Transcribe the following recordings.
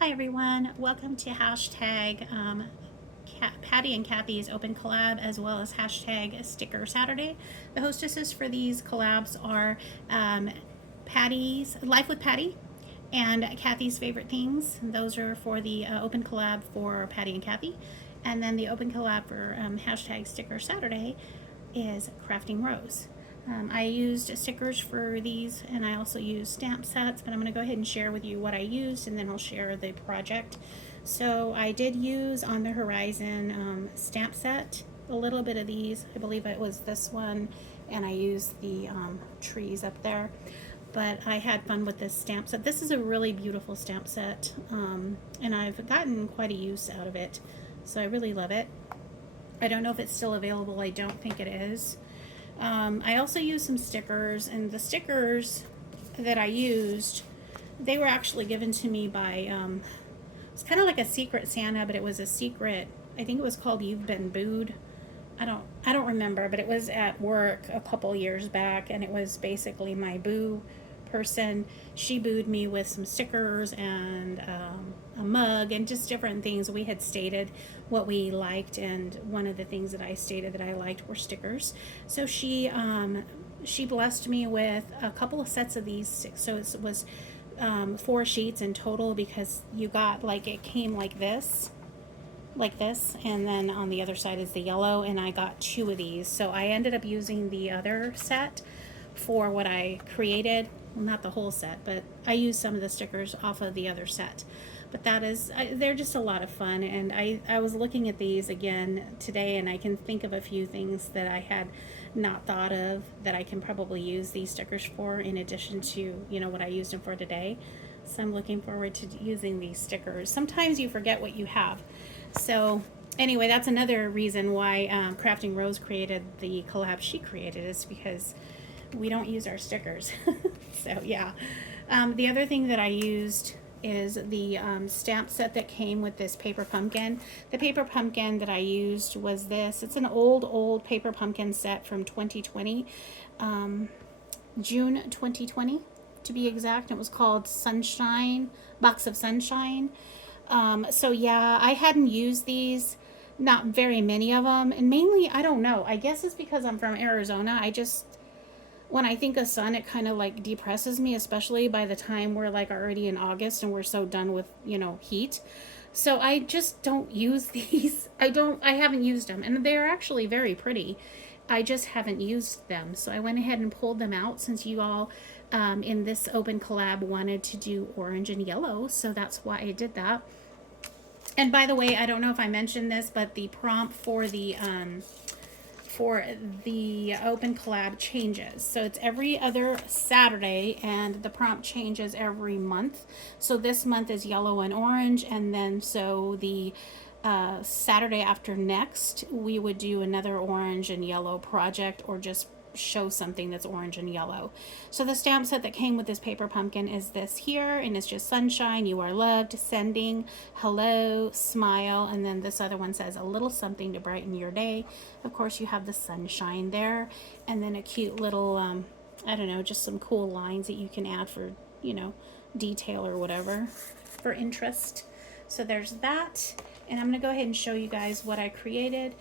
Hi everyone, welcome to hashtag Patty and Kathy's Open Collab as well as hashtag Sticker Saturday. The hostesses for these collabs are Patty's Life with Patty and Kathy's Favorite Things. Those are for the Open Collab for Patty and Kathy. And then the Open Collab for hashtag Sticker Saturday is Crafting Rose. I used stickers for these and I also used stamp sets, but I'm going to go ahead and share with you what I used and then I'll share the project. So I did use on the Horizon stamp set, a little bit of these. I believe it was this one, and I used the trees up there. But I had fun with this stamp set. This is a really beautiful stamp set, and I've gotten quite a use out of it. So I really love it. I don't know if it's still available. I don't think it is. I also used some stickers, and the stickers that I used, they were actually given to me by, it's kind of like a secret Santa, but it was a secret, I think it was called You've Been Booed. I don't remember, but it was at work a couple years back, and it was basically my boo person. She booed me with some stickers and a mug and just different things. We had stated what we liked, and one of the things that I stated that I liked were stickers. So she blessed me with a couple of sets of these. So it was 4 sheets in total, because you got, like, it came like this, and then on the other side is the yellow, and I got 2 of these. So I ended up using the other set for what I created. Well, not the whole set, but I used some of the stickers off of the other set. But they're just a lot of fun, and I was looking at these again today, and I can think of a few things that I had not thought of that I can probably use these stickers for, in addition to, what I used them for today. So I'm looking forward to using these stickers. Sometimes you forget what you have. So anyway, that's another reason why Crafting Rose created the collab she created, is because we don't use our stickers. So yeah. The other thing that I used is the stamp set that came with this paper pumpkin. The paper pumpkin that I used was this. It's an old paper pumpkin set from 2020, June 2020 to be exact. It was called Sunshine, Box of Sunshine. So yeah, I hadn't used these, not very many of them, and mainly, I don't know, I guess it's because I'm from Arizona. When I think of sun, it kind of like depresses me, especially by the time we're like already in August and we're so done with, heat. So I just don't use these. I haven't used them, and they're actually very pretty. I just haven't used them. So I went ahead and pulled them out, since you all in this open collab wanted to do orange and yellow. So that's why I did that. And by the way, I don't know if I mentioned this, but the prompt for the open collab changes. So it's every other Saturday, and the prompt changes every month. So this month is yellow and orange, and then so the Saturday after next, we would do another orange and yellow project, or just show something that's orange and yellow. So the stamp set that came with this paper pumpkin is this here, and it's just sunshine, you are loved, sending, hello, smile, and then this other one says a little something to brighten your day. Of course, you have the sunshine there, and then a cute little I don't know, just some cool lines that you can add for, detail or whatever, for interest. So there's that, and I'm going to go ahead and show you guys what I created.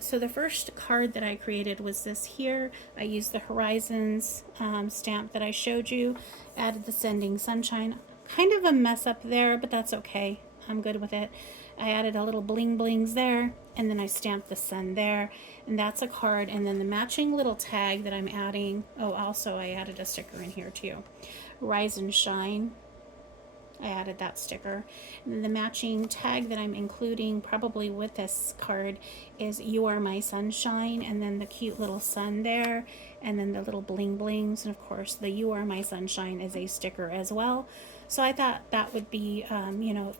So the first card that I created was this here. I used the Horizons stamp that I showed you, added the Sending Sunshine. Kind of a mess up there, but that's okay. I'm good with it. I added a little bling blings there, and then I stamped the sun there, and that's a card. And then the matching little tag that I'm adding, oh, also I added a sticker in here too. Rise and Shine. I added that sticker. And then the matching tag that I'm including probably with this card is You Are My Sunshine, and then the cute little sun there, and then the little bling blings, and of course the You Are My Sunshine is a sticker as well. So I thought that would be,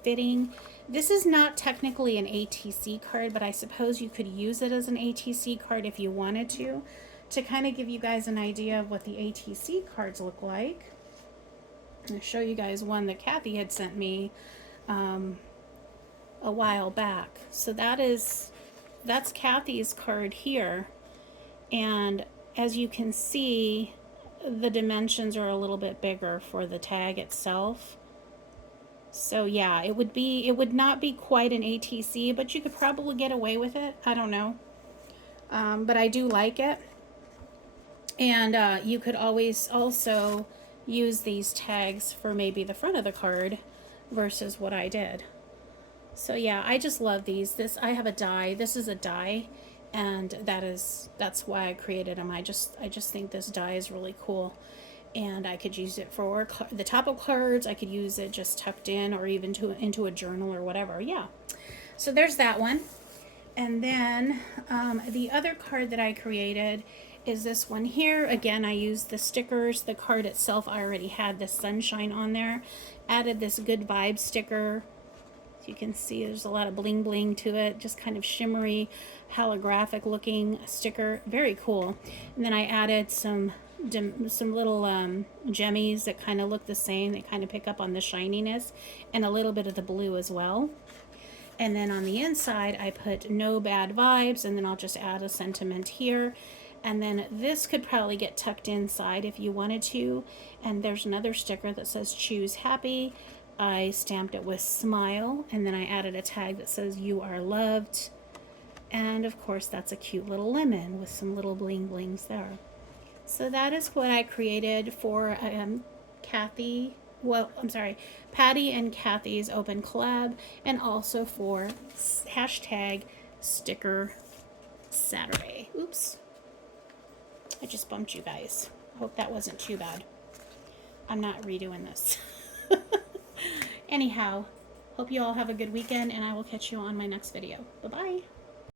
fitting. This is not technically an ATC card, but I suppose you could use it as an ATC card if you wanted to kind of give you guys an idea of what the ATC cards look like. I'll show you guys one that Kathy had sent me a while back. So that's Kathy's card here, and as you can see, the dimensions are a little bit bigger for the tag itself. So yeah, it would not be quite an ATC, but you could probably get away with it. I don't know. But I do like it. And you could always also use these tags for maybe the front of the card versus what I did. So yeah, I just love these. I have a die. This is a die, and that's why I created them. I just think this die is really cool, and I could use it for the top of cards. I could use it just tucked in, or even into a journal or whatever. Yeah. So there's that one. And then the other card that I created is this one here. Again, I used the stickers. The card itself, I already had the sunshine on there. Added this good vibe sticker. As you can see, there's a lot of bling bling to it. Just kind of shimmery, holographic looking sticker. Very cool. And then I added some little jemmies that kind of look the same. They kind of pick up on the shininess and a little bit of the blue as well. And then on the inside, I put no bad vibes, and then I'll just add a sentiment here. And then this could probably get tucked inside if you wanted to. And there's another sticker that says choose happy. I stamped it with smile, and then I added a tag that says you are loved. And of course, that's a cute little lemon with some little bling blings there. So that is what I created for Patty and Kathy's open collab, and also for hashtag sticker Saturday. Oops. I just bumped you guys. I hope that wasn't too bad. I'm not redoing this. Anyhow, hope you all have a good weekend, and I will catch you on my next video. Bye-bye.